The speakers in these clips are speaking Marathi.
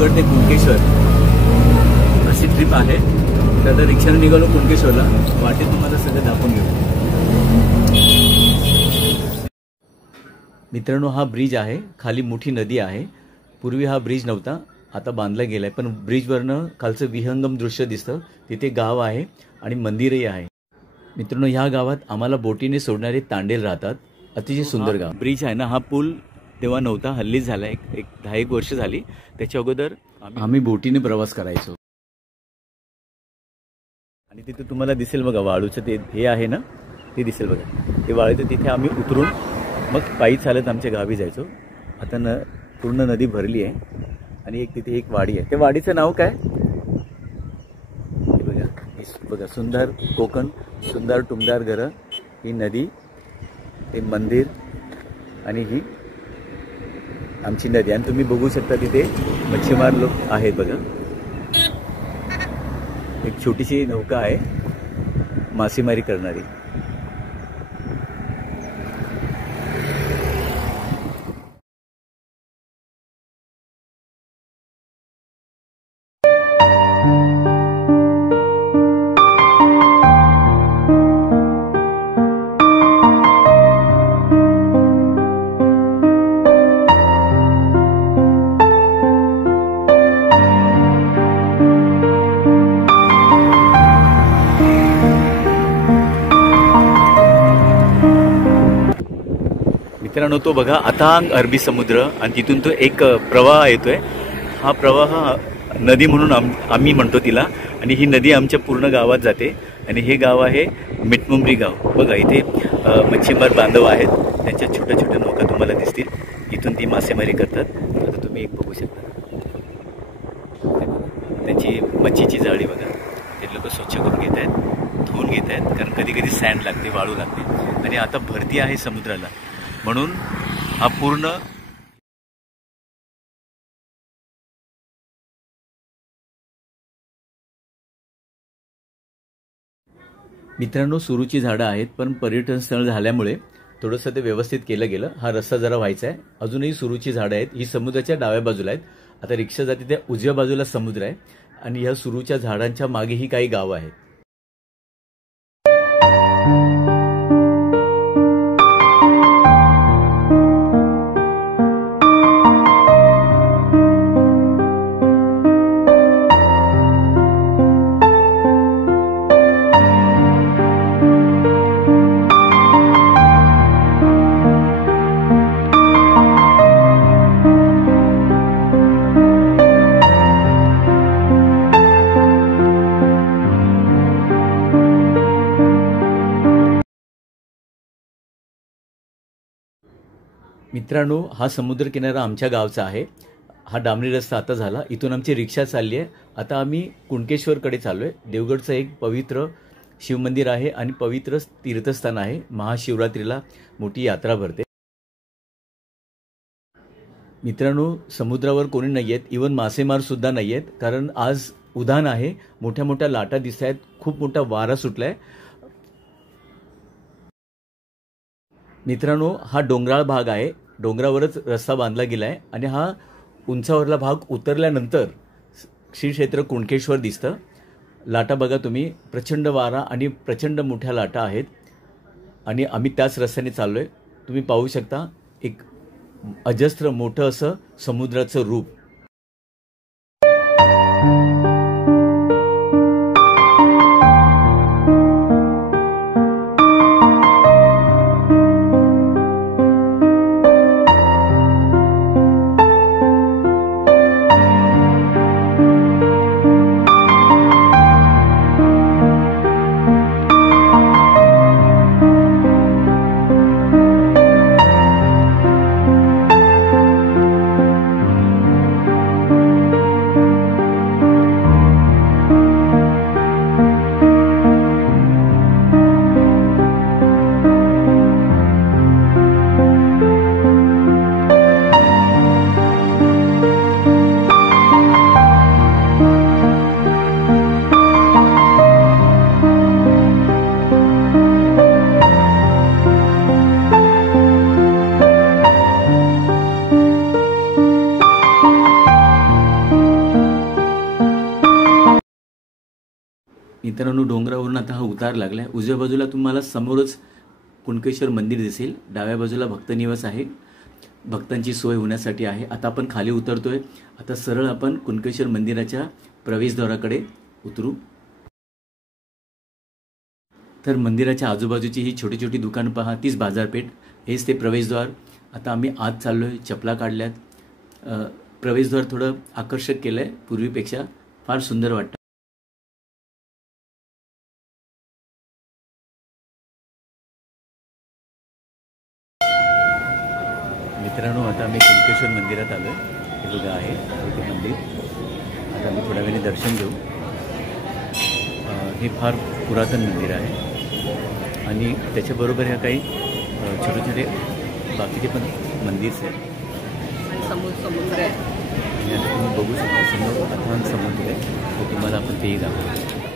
देवगड ते कुणकेश्वर अशी ट्रिप आहे। तर आता रिक्षाने निघालो कुणकेश्वरला, वाटेत तुम्हाला सगळं दाखवून घेऊ। मित्रांनो, हा ब्रिज आहे, खाली मोठी नदी आहे। पूर्वी हा ब्रिज नव्हता, आता बांधला गेलाय, पण ब्रिजवरनं खालचं विहंगम दृश्य दिसतं। तिथे गाव आहे आणि मंदिरही आहे। मित्रांनो, ह्या गावात आम्हाला बोटीने सोडणारे तांडेल राहतात। अतिशय सुंदर गाव। ब्रिज आहे ना, हा पूल तेव्हा नव्हता, हल्लीच झाला, एक 10 वर्ष झाली। त्याच्या अगोदर आम्ही बोटीने प्रवास करायचो। आणि तिथे तुम्हाला दिसेल बघा, वाळूचं ते हे आहे ना, ते दिसेल बघा, ते वाळूचं तिथे आम्ही उतरून मग पायी चालत आमच्या गावी जायचो। आता पूर्ण नदी भरली आहे आणि तिथे एक वाडी आहे। त्या वाडीचं नाव काय बघा, बघा, सुंदर कोकण, सुंदर टुमदार घरं, ही नदी, ते मंदिर आणि ही आमची नदी। आणि तुम्ही बघू शकता तिथे मच्छीमार लोक आहेत बघा। एक छोटीशी नौका आहे मासेमारी करणारी। मित्रांनो, तो बघा अथांग अरबी समुद्र आणि तिथून तो एक प्रवाह येतोय। हा प्रवाह नदी म्हणून आम्ही म्हणतो तिला। आणि ही नदी आमच्या पूर्ण गावात जाते आणि हे गाव आहे मिटमुंबरी गाव। बघा, इथे मच्छीमार बांधव आहेत, त्यांच्या छोट्या छोट्या नौका तुम्हाला दिसतील, इथून ती मासेमारी करतात। आता तुम्ही एक बघू शकता, त्यांची मच्छीची जाळी बघा, ते लोक स्वच्छ करून घेत आहेत, धुवून घेत आहेत, कारण कधी कधी सँड लागते, वाळू लागते। आणि आता भरती आहे समुद्राला, म्हणून हा पूर्ण मित्रांनो, सुरूची झाडं आहेत, पण पर्यटन स्थळ झाल्यामुळे थोडंसं ते व्यवस्थित केलं गेलं। हा रस्ता जरा व्हायचा आहे, अजूनही सुरूची झाडं आहेत। ही समुद्राच्या डाव्या बाजूला आहेत, आता रिक्षा जाते त्या उजव्या बाजूला समुद्र आहे आणि ह्या सुरूच्या झाडांच्या मागेही काही गावं आहेत। मित्रांनो, हा समुद्रकिनारा आमच्या गावचा आहे। हा डांबरी रस्ता आता झाला, इथून आमची रिक्षा चालली आहे। आता आम्ही कुणकेश्वरकडे चाललोय। देवगडचं एक पवित्र शिवमंदिर आहे आणि पवित्र तीर्थस्थान आहे। महाशिवरात्रीला मोठी यात्रा भरते। मित्रांनो, समुद्रावर कोणी नाही आहेत, इवन मासेमार सुद्धा नाही आहेत, कारण आज उधाण आहे, मोठ्या मोठ्या लाटा दिसत आहेत, खूप मोठा वारा सुटलाय। मित्रांनो, हा डोंगराळ भाग आहे, डोंगरावरच रस्ता बांधला गेलाय आणि हा उंचावरला भाग उतरल्यानंतर श्री क्षेत्र कुणकेश्वर दिसतं। लाटा बघा तुम्ही, प्रचंड वारा आणि प्रचंड मोठ्या लाटा आहेत आणि आम्ही त्याच रस्त्याने चाललोय। तुम्ही पाहू शकता, एक अजस्त्र मोठं असं समुद्राचं रूप। मित्रांनो, डोंगरावरून आता हा उतार लागलाय. उजव्या बाजूला तुम्हाला समोरच कुणकेश्वर मंदिर दिसेल. डाव्या बाजूला भक्तनिवास आहे, भक्तांची सोय होण्यासाठी आहे. आता आपण खाली उतरतोय. आता सरळ आपण कुणकेश्वर मंदिराच्या प्रवेशद्वाराकडे उतरू. तर मंदिराच्या आजूबाजूची ही छोटी छोटी दुकानं पहा, तीच बाजारपेठ, हेच ते प्रवेशद्वार. आता आम्ही आत चाललोय. चपला काढल्यात. प्रवेशद्वार थोडं आकर्षक केलंय पूर्वीपेक्षा. फार सुंदर वाटतं. मित्रांनो, आता आम्ही कुणकेश्वर मंदिरात आलोय. हे बघा आहे ते मंदिर. आता आम्ही थोड्या वेळाने दर्शन घेऊ. हे फार पुरातन मंदिर आहे आणि त्याच्याबरोबर ह्या काही छोटे छोटे बाकीचे पण मंदिर्स आहेत. समुद्र आहे. आणि आता तुम्ही बघू शकता समोर अथान समुद्र आहे. तो तुम्हाला आपण तेही दाखवतो.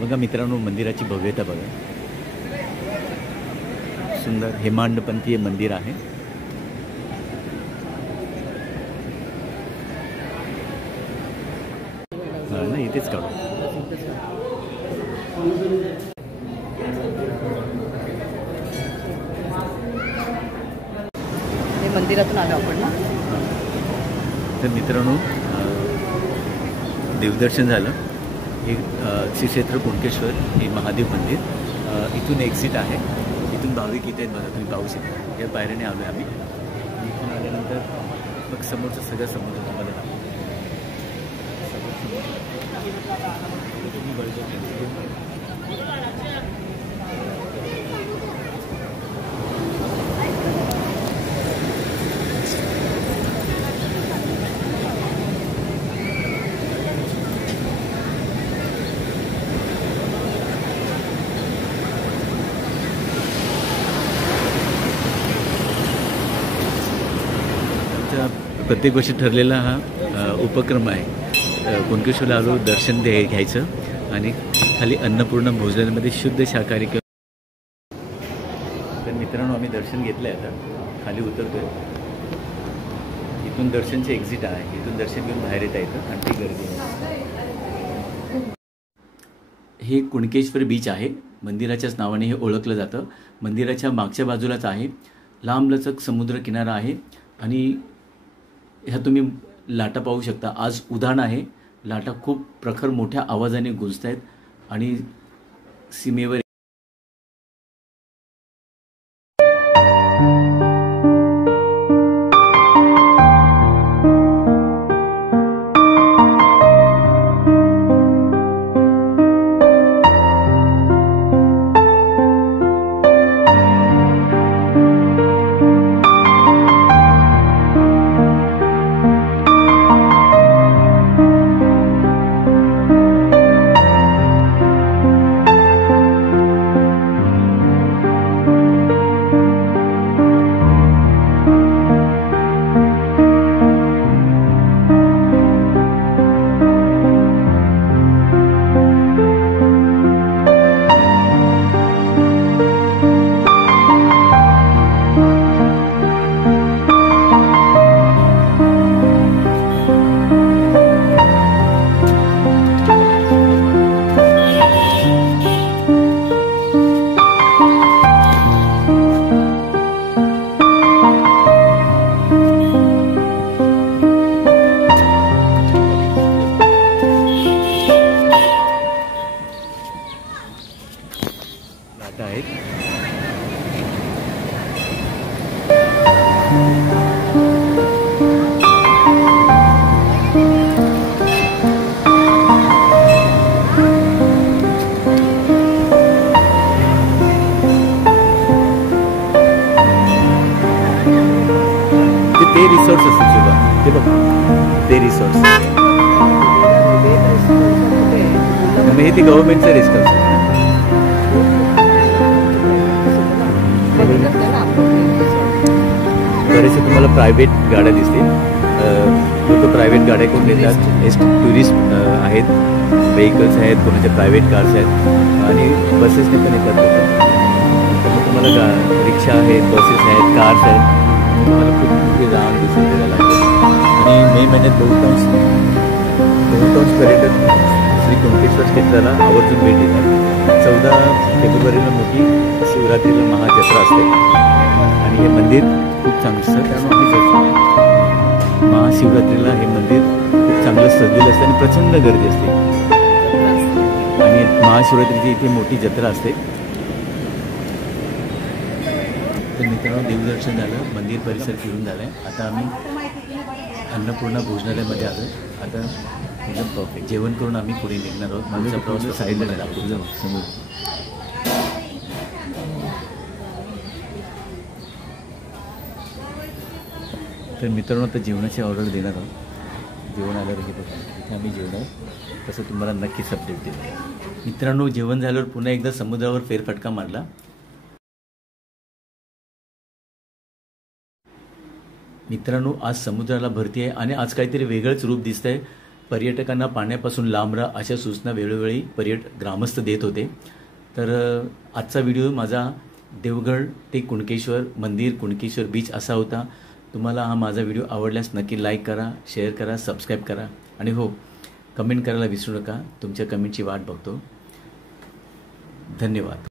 बघा मित्रांनो, मंदिराची भव्यता बघा. सुंदर हेमांडपंथीय मंदिर आहे. ना इथेच काढू. मंदिरातून आलो आपण ना. तर मित्रांनो, देवदर्शन झालं. हे श्री क्षेत्र कुणकेश्वर हे महादेव मंदिर. इथून एक्झिट आहे. इथून भाविक इथे आहेत बघा, तुम्ही पाहू शकता. या पायऱ्याने आलो आहे आम्ही. इथून आल्यानंतर मग समोरचं सगळं समुद्र तुम्हाला दाखवतो. प्रत्येक वर्षी ठरलेला हा उपक्रम आहे. कुणकेश्वरला आलो, दर्शन घ्यायचं आणि खाली अन्नपूर्णा भोजनालयामध्ये शुद्ध शाकाहारी. तर मित्रांनो, आम्ही दर्शन घेतलं आहे. आता खाली उतरतोय. इथून दर्शनचे एक्झिट आहे. इथून दर्शन घेऊन बाहेर येता येतं आणि ती गर्दी आहे. हे कुणकेश्वर बीच आहे. मंदिराच्याच नावाने हे ओळखलं जातं. मंदिराच्या मागच्या बाजूलाच आहे. लांबलचक समुद्र किनारा आहे आणि ह्या तुम्ही लाटा पाहू शकता. आज उधाण आहे. लाटा खूप प्रखर मोठ्या आवाजाने गुंजत आहेत आणि सीमेवर रिसॉर्ट्स असतात शोभा, ते बघ ते रिसॉर्ट्स. हे ते गव्हर्नमेंटचं रेस्ट हाऊस आहे. बरेचसे तुम्हाला प्रायव्हेट गाड्या दिसतील. लोक प्रायव्हेट गाड्या करून देतात. टुरिस्ट आहेत, व्हेकल्स आहेत, कोणाच्या प्रायव्हेट कार्स आहेत आणि बसेसने पण येतात लोक. त्यामुळे तुम्हाला रिक्षा आहेत, बसेस आहेत, कार्स आहेत. तुम्हाला खूप मोठी रांग दिसून द्यायला लागेल. आणि मे महिन्यात बहुतांश पर्यटक श्री कुणकेश्वर क्षेत्राला आवर्जून भेट देतात. 14 फेब्रुवारीला मोठी शिवरात्रीला महाजत्रा असते आणि हे मंदिर खूप चांगलं असतं. त्यामुळे आम्ही जातो. महाशिवरात्रीला हे मंदिर खूप चांगलं सजलेलं असतं आणि प्रचंड गर्दी असते. आणि महाशिवरात्रीची इथे मोठी जत्रा असते. तर मित्रांनो, देवदर्शन झालं, मंदिर परिसर फिरून झालं आहे. आता आम्ही अन्नपूर्णा भोजनालयामध्ये आलो. आता एकदम परफेक्ट जेवण करून आम्ही पुढे निघणार आहोत. माझा प्रवास साईडला दाखवतो समोर. तर मित्रांनो, आता जेवणाची ऑर्डर देणार आहोत. जेवण आल्यावर हे बघा इथे आम्ही जेवणार, तसं तुम्हाला नक्कीच अपडेट देतो. मित्रांनो, जेवण झाल्यावर पुन्हा एकदा समुद्रावर फेरफटका मारला. मित्रांनो, आज समुद्राला भरती आहे आणि आज काहीतरी वेगळंच रूप दिसतंय. पर्यटकांना पाण्यापासून लांब राहा अशा सूचना वेळोवेळी ग्रामस्थ देत होते. तर आजचा व्हिडिओ माझा देवगड ते कुणकेश्वर मंदिर, कुणकेश्वर बीच असा होता. तुम्हाला हा माझा व्हिडिओ आवडल्यास नक्की लाईक करा, शेअर करा, सबस्क्राईब करा आणि हो, कमेंट करायला विसरू नका. तुमच्या कमेंटची वाट बघतो. धन्यवाद.